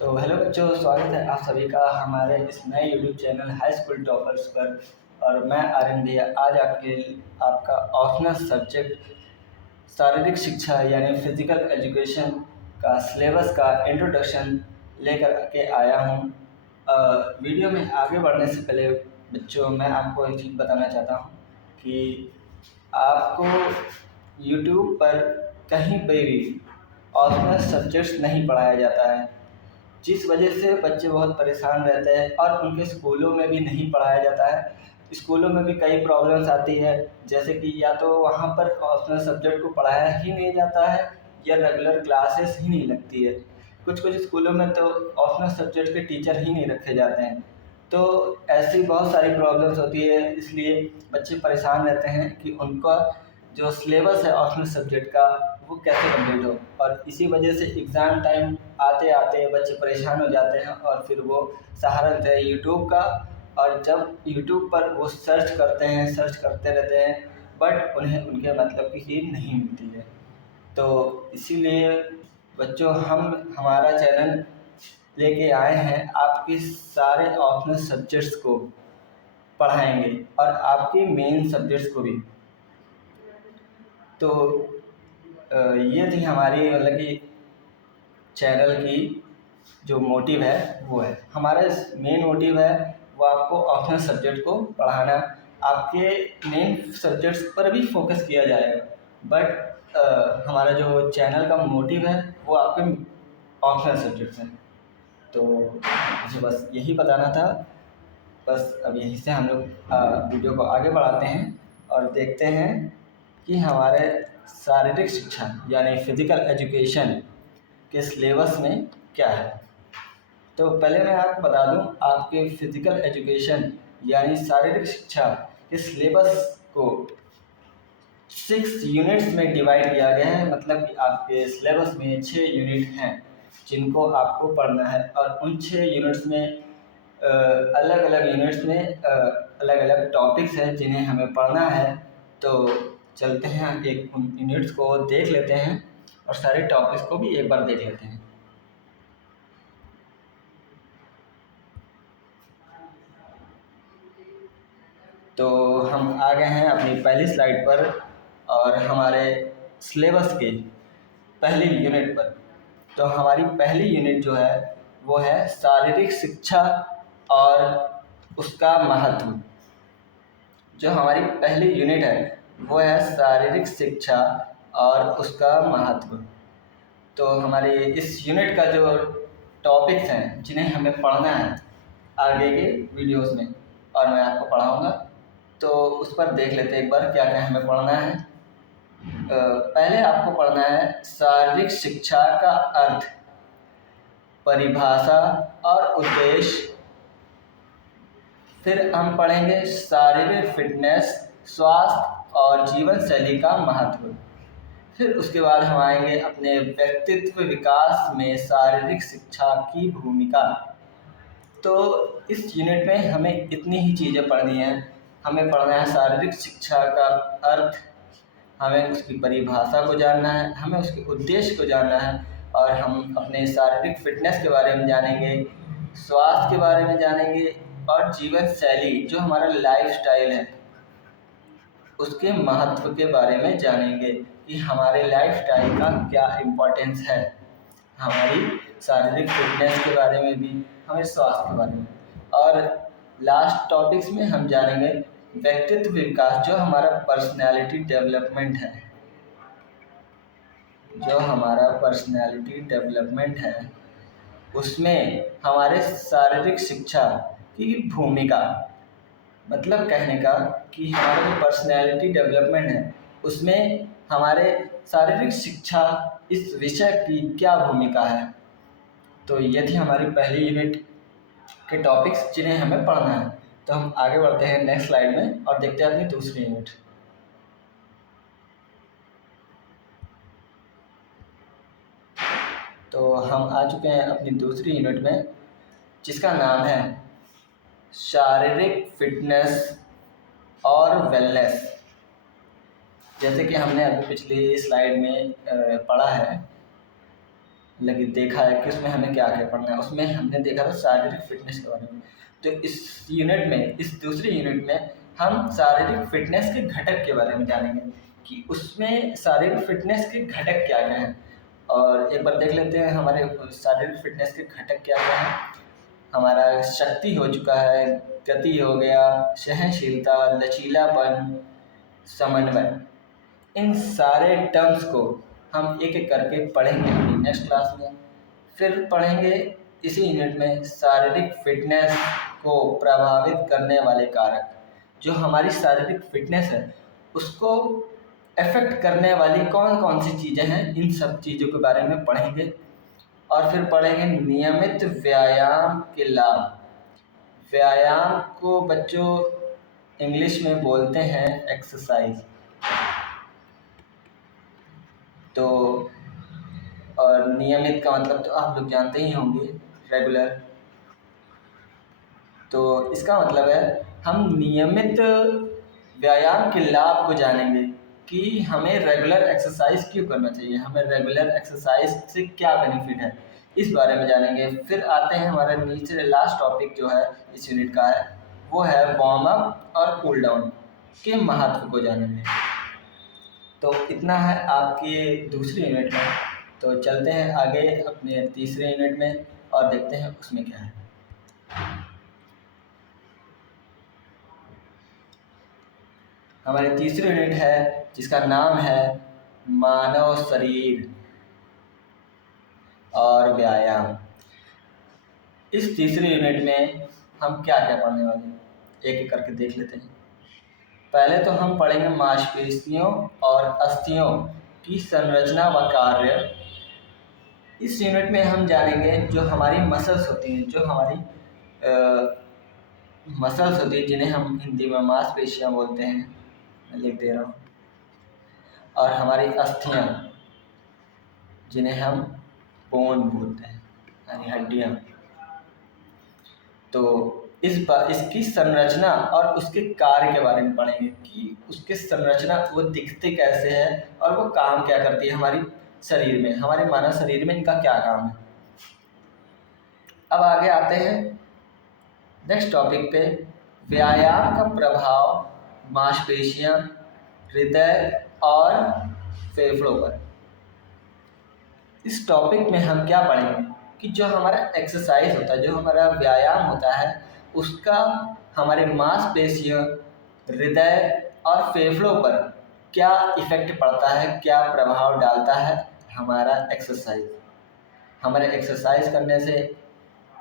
तो हेलो बच्चों, स्वागत है आप सभी का हमारे इस नए YouTube channel high school toppers पर। और मैं आर्यन भैया आज आपका ऑप्शनल सब्जेक्ट शारीरिक शिक्षा यानी फिजिकल एजुकेशन का सिलेबस का इंट्रोडक्शन लेकर के आया हूँ। वीडियो में आगे बढ़ने से पहले बच्चों मैं आपको एक चीज़ बताना चाहता हूँ कि आपको यूट्यूब पर कहीं पर भी ऑप्शनल सब्जेक्ट्स नहीं पढ़ाया जाता है, जिस वजह से बच्चे बहुत परेशान रहते हैं और उनके स्कूलों में भी नहीं पढ़ाया जाता है। स्कूलों में भी कई प्रॉब्लम्स आती है, जैसे कि या तो वहाँ पर ऑप्शनल सब्जेक्ट को पढ़ाया ही नहीं जाता है या रेगुलर क्लासेस ही नहीं लगती है। कुछ कुछ स्कूलों में तो ऑप्शनल सब्जेक्ट के टीचर ही नहीं रखे जाते हैं। तो ऐसी बहुत सारी प्रॉब्लम्स होती है, इसलिए बच्चे परेशान रहते हैं कि उनका जो सिलेबस है ऑप्शनल सब्जेक्ट का वो कैसे कंप्लीट हो। और इसी वजह से एग्ज़ाम टाइम आते आते बच्चे परेशान हो जाते हैं और फिर वो सहारा लेते हैं यूट्यूब का। और जब यूट्यूब पर वो सर्च करते रहते हैं, बट उन्हें उनके मतलब की चीज़ नहीं मिलती है। तो इसीलिए बच्चों हम हमारा चैनल लेके आए हैं, आपके सारे ऑप्शनल सब्जेक्ट्स को पढ़ाएंगे और आपके मेन सब्जेक्ट्स को भी। तो ये थी हमारी मतलब कि चैनल की जो मोटिव है वो है, हमारा मेन मोटिव है वो आपको ऑप्शनल सब्जेक्ट को पढ़ाना। आपके मेन सब्जेक्ट्स पर भी फोकस किया जाएगा, बट हमारा जो चैनल का मोटिव है वो आपके ऑप्शनल सब्जेक्ट्स हैं। तो मुझे बस यही बताना था। बस अब यहीं से हम लोग वीडियो को आगे बढ़ाते हैं और देखते हैं कि हमारे शारीरिक शिक्षा यानी फिजिकल एजुकेशन के सिलेबस में क्या है। तो पहले मैं आपको बता दूं, आपके फिजिकल एजुकेशन यानी शारीरिक शिक्षा के सिलेबस को 6 यूनिट्स में डिवाइड किया गया है। मतलब कि आपके सिलेबस में 6 यूनिट हैं जिनको आपको पढ़ना है, और उन 6 यूनिट्स में अलग अलग यूनिट्स में अलग अलग टॉपिक्स हैं जिन्हें हमें पढ़ना है। तो चलते हैं एक उन यूनिट्स को देख लेते हैं और सारे टॉपिक्स को भी एक बार देख लेते हैं। तो हम आ गए हैं अपनी पहली स्लाइड पर और हमारे सिलेबस के पहली यूनिट पर। तो हमारी पहली यूनिट जो है वो है शारीरिक शिक्षा और उसका महत्व। जो हमारी पहली यूनिट है वो है शारीरिक शिक्षा और उसका महत्व। तो हमारी इस यूनिट का जो टॉपिक्स हैं जिन्हें हमें पढ़ना है आगे के वीडियोस में और मैं आपको पढ़ाऊँगा, तो उस पर देख लेते हैं एक बार क्या क्या हमें पढ़ना है। पहले आपको पढ़ना है शारीरिक शिक्षा का अर्थ, परिभाषा और उद्देश्य। फिर हम पढ़ेंगे शारीरिक फिटनेस, स्वास्थ्य और जीवन शैली का महत्व। फिर उसके बाद हम आएंगे अपने व्यक्तित्व विकास में शारीरिक शिक्षा की भूमिका। तो इस यूनिट में हमें इतनी ही चीज़ें पढ़नी हैं। हमें पढ़ना है शारीरिक शिक्षा का अर्थ, हमें उसकी परिभाषा को जानना है, हमें उसके उद्देश्य को जानना है, और हम अपने शारीरिक फिटनेस के बारे में जानेंगे, स्वास्थ्य के बारे में जानेंगे, और जीवन शैली जो हमारा लाइफ स्टाइल है उसके महत्व के बारे में जानेंगे कि हमारे लाइफ स्टाइल का क्या इम्पोर्टेंस है, हमारी शारीरिक फिटनेस के बारे में भी, हमें स्वास्थ्य के बारे में। और लास्ट टॉपिक्स में हम जानेंगे व्यक्तित्व विकास, जो हमारा पर्सनैलिटी डेवलपमेंट है। जो हमारा पर्सनैलिटी डेवलपमेंट है उसमें हमारे शारीरिक शिक्षा की भूमिका, मतलब कहने का कि हमारा जो पर्सनैलिटी डेवलपमेंट है उसमें हमारे शारीरिक शिक्षा इस विषय की क्या भूमिका है। तो ये थी हमारी पहली यूनिट के टॉपिक्स जिन्हें हमें पढ़ना है। तो हम आगे बढ़ते हैं नेक्स्ट स्लाइड में और देखते हैं अपनी दूसरी यूनिट। तो हम आ चुके हैं अपनी दूसरी यूनिट में जिसका नाम है शारीरिक फिटनेस और वेलनेस। जैसे कि हमने अभी पिछली स्लाइड में पढ़ा है लगे देखा है कि उसमें हमें क्या क्या पढ़ना है। उसमें हमने देखा था शारीरिक फिटनेस के बारे में। तो इस यूनिट में, इस दूसरी यूनिट में हम शारीरिक फिटनेस के घटक के बारे में जानेंगे कि उसमें शारीरिक फिटनेस के घटक क्या क्या हैं। और एक बार देख लेते हैं हमारे शारीरिक फिटनेस के घटक क्या क्या हैं। हमारा शक्ति हो चुका है, गति हो गया, सहनशीलता, लचीलापन, समन्वय। इन सारे टर्म्स को हम एक एक करके पढ़ेंगे अपनी नेक्स्ट क्लास में। फिर पढ़ेंगे इसी यूनिट में शारीरिक फिटनेस को प्रभावित करने वाले कारक। जो हमारी शारीरिक फिटनेस है उसको अफेक्ट करने वाली कौन कौन सी चीज़ें हैं, इन सब चीज़ों के बारे में पढ़ेंगे। और फिर पढ़ेंगे नियमित व्यायाम के लाभ। व्यायाम को बच्चों इंग्लिश में बोलते हैं एक्सरसाइज। तो और नियमित का मतलब तो आप लोग जानते ही होंगे, रेगुलर। तो इसका मतलब है हम नियमित व्यायाम के लाभ को जानेंगे कि हमें रेगुलर एक्सरसाइज क्यों करना चाहिए, हमें रेगुलर एक्सरसाइज से क्या बेनिफिट है, इस बारे में जानेंगे। फिर आते हैं हमारे नीचे लास्ट टॉपिक जो है इस यूनिट का है, वो है वार्म अप और कूल डाउन के महत्व को जानेंगे। तो इतना है आपके दूसरी यूनिट में। तो चलते हैं आगे अपने तीसरे यूनिट में और देखते हैं उसमें क्या है। हमारी तीसरी यूनिट है जिसका नाम है मानव शरीर और व्यायाम। इस तीसरी यूनिट में हम क्या क्या पढ़ने वाले हैं, एक एक करके देख लेते हैं। पहले तो हम पढ़ेंगे मांसपेशियों और अस्थियों की संरचना व कार्य। इस यूनिट में हम जानेंगे जो हमारी मसल्स होती हैं, जो हमारी मसल्स होती हैं जिन्हें हम हिंदी में मांसपेशियाँ बोलते हैं, मैं लिख दे रहा हूँ। और हमारी अस्थियाँ जिन्हें हम बोन बोलते हैं, यानी हड्डियाँ। तो इसकी संरचना और उसके कार्य के बारे में पढ़ेंगे कि उसकी संरचना वो दिखते कैसे है और वो काम क्या करती है हमारी शरीर में, हमारे मानव शरीर में इनका क्या काम है। अब आगे आते हैं नेक्स्ट टॉपिक पे, व्यायाम का प्रभाव मांसपेशियाँ, हृदय और फेफड़ों पर। इस टॉपिक में हम क्या पढ़ेंगे कि जो हमारा एक्सरसाइज होता है, जो हमारा व्यायाम होता है, उसका हमारे मांसपेशियों, हृदय और फेफड़ों पर क्या इफ़ेक्ट पड़ता है, क्या प्रभाव डालता है हमारा एक्सरसाइज। हमारे एक्सरसाइज करने से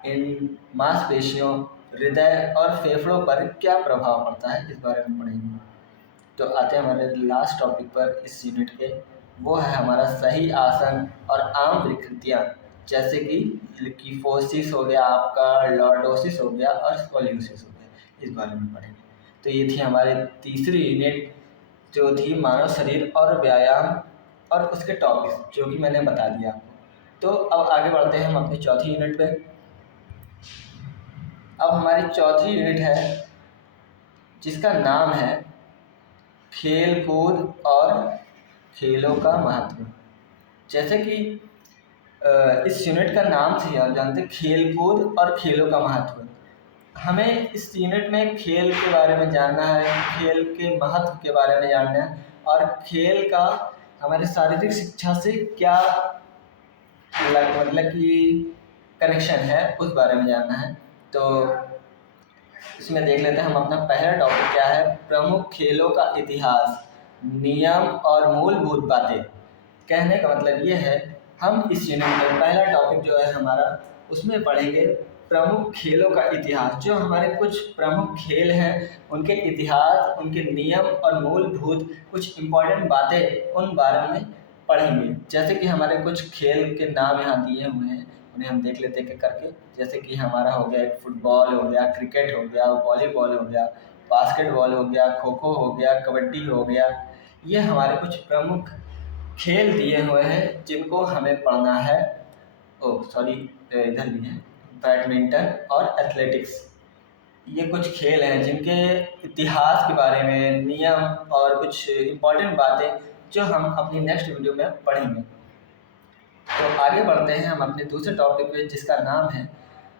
इन मांसपेशियों, हृदय और फेफड़ों पर क्या प्रभाव पड़ता है, इस बारे में पढ़ेंगे। तो आते हैं हमारे लास्ट टॉपिक पर इस यूनिट के, वो है हमारा सही आसन और आम विकृतियाँ, जैसे कि किफोसिस हो गया आपका, लॉर्डोसिस हो गया और स्कोलियोसिस हो गया, इस बारे में पढ़ेंगे। तो ये थी हमारी तीसरी यूनिट जो थी मानव शरीर और व्यायाम और उसके टॉपिक्स जो कि मैंने बता दिया आपको। तो अब आगे बढ़ते हैं हम अपनी चौथी यूनिट पे। अब हमारी चौथी यूनिट है जिसका नाम है खेल कूद और खेलों का महत्व। जैसे कि इस यूनिट का नाम से आप जानते हैं, खेल कूद और खेलों का महत्व। हमें इस यूनिट में खेल के बारे में जानना है, खेल के महत्व के बारे में जानना है और खेल का हमारे शारीरिक शिक्षा से क्या मतलब कि कनेक्शन है, उस बारे में जानना है। तो इसमें देख लेते हैं हम अपना पहला टॉपिक क्या है, प्रमुख खेलों का इतिहास, नियम और मूलभूत बातें। कहने का मतलब ये है हम इस यूनिट में पहला टॉपिक जो है हमारा, उसमें पढ़ेंगे प्रमुख खेलों का इतिहास। जो हमारे कुछ प्रमुख खेल हैं उनके इतिहास, उनके नियम और मूलभूत कुछ इम्पॉर्टेंट बातें, उन बारे में पढ़ेंगे। जैसे कि हमारे कुछ खेल के नाम यहाँ दिए हुए हैं, उन्हें हम देख लेते हैं करके। जैसे कि हमारा हो गया फुटबॉल हो गया, क्रिकेट हो गया, वॉलीबॉल हो गया, बास्केटबॉल हो गया, खो खो हो गया, कबड्डी हो गया। ये हमारे कुछ प्रमुख खेल दिए हुए हैं जिनको हमें पढ़ना है। इधर भी है बैडमिंटन और एथलेटिक्स। ये कुछ खेल हैं जिनके इतिहास के बारे में, नियम और कुछ इम्पॉर्टेंट बातें जो हम अपनी नेक्स्ट वीडियो में पढ़ेंगे। तो आगे बढ़ते हैं हम अपने दूसरे टॉपिक पे, जिसका नाम है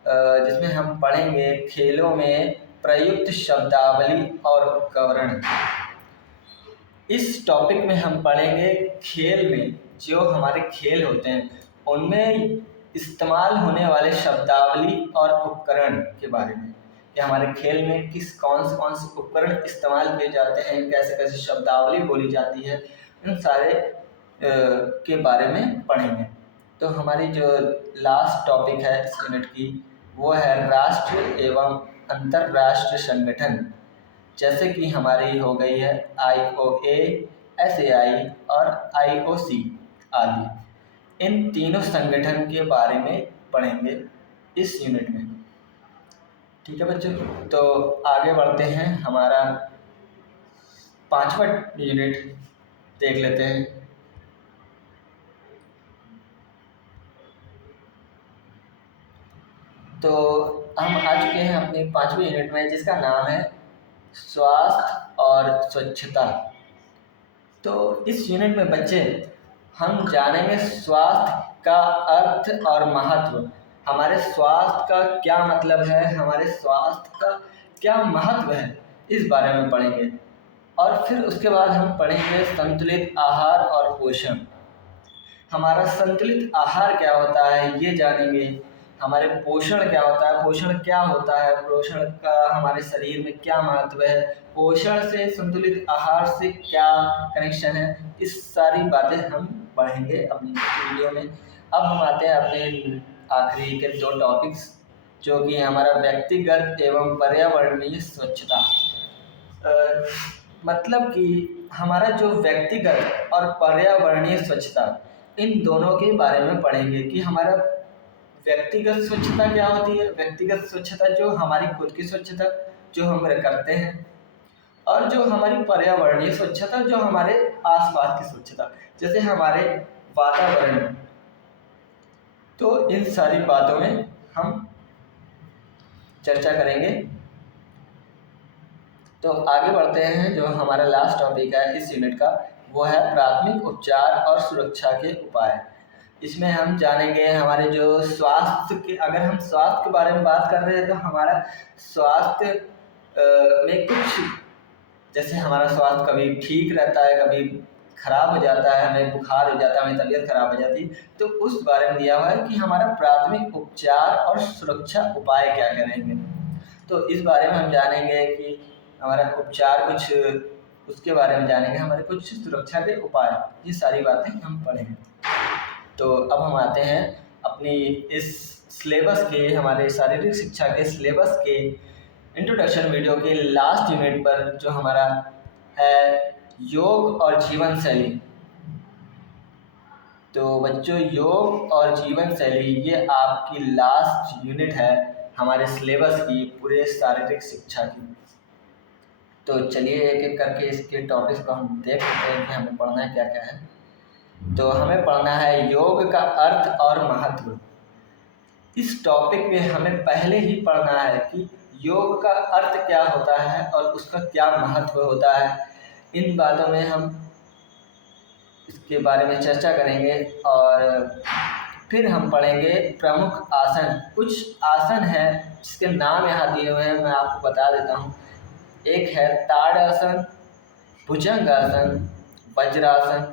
जिसमें हम पढ़ेंगे खेलों में प्रयुक्त शब्दावली और उपकरण। इस टॉपिक में हम पढ़ेंगे खेल में जो हमारे खेल होते हैं उनमें इस्तेमाल होने वाले शब्दावली और उपकरण के बारे में, कि हमारे खेल में कौन से उपकरण इस्तेमाल किए जाते हैं, कैसे कैसे शब्दावली बोली जाती है, इन सारे के बारे में पढ़ेंगे। तो हमारी जो लास्ट टॉपिक है इस यूनिट की वो है राष्ट्र एवं अंतर्राष्ट्रीय संगठन, जैसे कि हमारी हो गई है IOA, SAI और IOC आदि। इन तीनों संगठन के बारे में पढ़ेंगे इस यूनिट में। ठीक है बच्चों, तो आगे बढ़ते हैं। हमारा 5वां यूनिट देख लेते हैं। तो हम आ चुके हैं अपनी 5वीं यूनिट में, जिसका नाम है स्वास्थ्य और स्वच्छता। तो इस यूनिट में बच्चे हम जानेंगे स्वास्थ्य का अर्थ और महत्व, हमारे स्वास्थ्य का क्या मतलब है, हमारे स्वास्थ्य का क्या महत्व है, इस बारे में पढ़ेंगे। और फिर उसके बाद हम पढ़ेंगे संतुलित आहार और पोषण। हमारा संतुलित आहार क्या होता है ये जानेंगे, हमारे पोषण क्या होता है, पोषण क्या होता है, पोषण का हमारे शरीर में क्या महत्व है, पोषण से संतुलित आहार से क्या कनेक्शन है, इस सारी बातें हम पढ़ेंगे अपनी वीडियो में। अब हम आते हैं अपने आखिरी के 2 टॉपिक्स, जो कि हमारा व्यक्तिगत एवं पर्यावरणीय स्वच्छता। मतलब कि हमारा जो व्यक्तिगत और पर्यावरणीय स्वच्छता, इन दोनों के बारे में पढ़ेंगे कि हमारा व्यक्तिगत स्वच्छता क्या होती है। व्यक्तिगत स्वच्छता जो हमारी खुद की स्वच्छता जो हम करते हैं, और जो हमारी पर्यावरणीय स्वच्छता जो हमारे आसपास की स्वच्छता, जैसे हमारे वातावरण। तो इन सारी बातों में हम चर्चा करेंगे। तो आगे बढ़ते हैं। जो हमारा लास्ट टॉपिक है इस यूनिट का वो है प्राथमिक उपचार और सुरक्षा के उपाय। इसमें हम जानेंगे हमारे जो स्वास्थ्य के, अगर हम स्वास्थ्य के बारे में बात कर रहे हैं तो हमारा स्वास्थ्य में कुछ, जैसे हमारा स्वास्थ्य कभी ठीक रहता है, कभी खराब हो जाता है, हमें बुखार हो जाता है, हमें तबीयत खराब हो जाती है, तो उस बारे में दिया हुआ है कि हमारा प्राथमिक उपचार और सुरक्षा उपाय क्या करेंगे। तो इस बारे में हम जानेंगे कि हमारा उपचार कुछ, उसके बारे में जानेंगे हमारे कुछ सुरक्षा के उपाय, ये सारी बातें हम पढ़ेंगे। तो अब हम आते हैं अपनी इस सिलेबस के, हमारे शारीरिक शिक्षा के सिलेबस के इंट्रोडक्शन वीडियो के लास्ट यूनिट पर, जो हमारा है योग और जीवन शैली। तो बच्चों योग और जीवन शैली ये आपकी लास्ट यूनिट है हमारे सिलेबस की, पूरे शारीरिक शिक्षा की। तो चलिए एक एक करके इसके टॉपिक्स को हम देख सकते हैं कि हमें पढ़ना है क्या क्या है। तो हमें पढ़ना है योग का अर्थ और महत्व। इस टॉपिक में हमें पहले ही पढ़ना है कि योग का अर्थ क्या होता है और उसका क्या महत्व होता है। इन बातों में हम इसके बारे में चर्चा करेंगे और फिर हम पढ़ेंगे प्रमुख आसन। कुछ आसन हैं जिसके नाम यहाँ दिए हुए हैं, मैं आपको बता देता हूँ। एक है ताड़ासन, भुजंगासन, वज्रासन,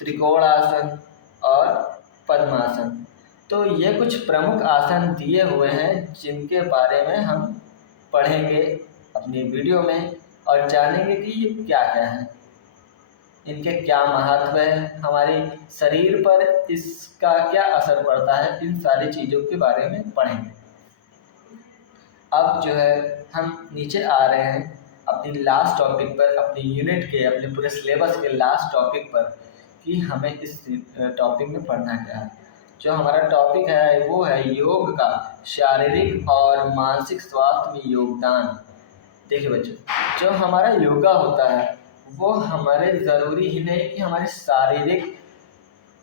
त्रिकोणासन और पद्मासन। तो ये कुछ प्रमुख आसन दिए हुए हैं जिनके बारे में हम पढ़ेंगे अपनी वीडियो में और जानेंगे कि ये क्या क्या है, इनके क्या महत्व है, हमारे शरीर पर इसका क्या असर पड़ता है, इन सारी चीज़ों के बारे में पढ़ेंगे। अब जो है हम नीचे आ रहे हैं अपनी लास्ट टॉपिक पर, अपनी यूनिट के, अपने पूरे सिलेबस के लास्ट टॉपिक पर, कि हमें इस टॉपिक में पढ़ना क्या है। जो हमारा टॉपिक है वो है योग का शारीरिक और मानसिक स्वास्थ्य में योगदान। देखिए बच्चों, जो हमारा योगा होता है वो हमारे ज़रूरी ही नहीं कि हमारे शारीरिक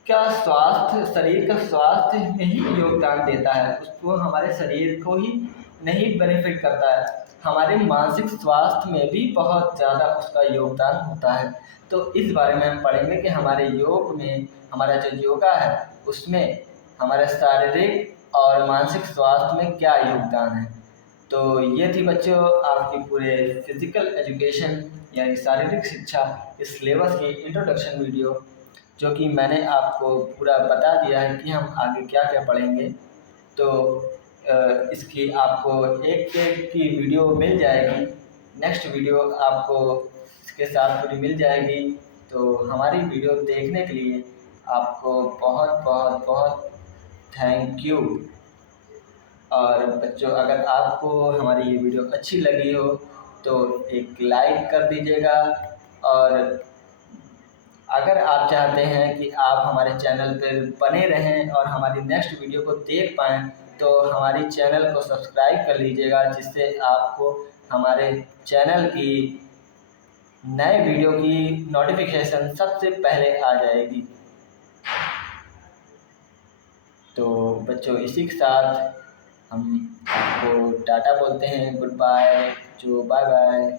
का स्वास्थ्य, शरीर का स्वास्थ्य में ही योगदान देता है, उसको हमारे शरीर को ही नहीं बेनिफिट करता है, हमारे मानसिक स्वास्थ्य में भी बहुत ज़्यादा उसका योगदान होता है। तो इस बारे में हम पढ़ेंगे कि हमारे योग में, हमारा जो योगा है उसमें हमारे शारीरिक और मानसिक स्वास्थ्य में क्या योगदान है। तो ये थी बच्चों आपकी पूरे फिज़िकल एजुकेशन यानी शारीरिक शिक्षा इस सिलेबस की इंट्रोडक्शन वीडियो, जो कि मैंने आपको पूरा बता दिया है कि हम आगे क्या क्या पढ़ेंगे। तो इसकी आपको एक की वीडियो मिल जाएगी, नेक्स्ट वीडियो आपको इसके साथ पूरी मिल जाएगी। तो हमारी वीडियो देखने के लिए आपको बहुत बहुत बहुत थैंक यू। और बच्चों अगर आपको हमारी ये वीडियो अच्छी लगी हो तो एक लाइक कर दीजिएगा, और अगर आप चाहते हैं कि आप हमारे चैनल पर बने रहें और हमारी नेक्स्ट वीडियो को देख पाएँ तो हमारी चैनल को सब्सक्राइब कर लीजिएगा, जिससे आपको हमारे चैनल की नए वीडियो की नोटिफिकेशन सबसे पहले आ जाएगी। तो बच्चों इसी के साथ हम आपको टाटा बोलते हैं, गुड बाय, जो बाय बाय।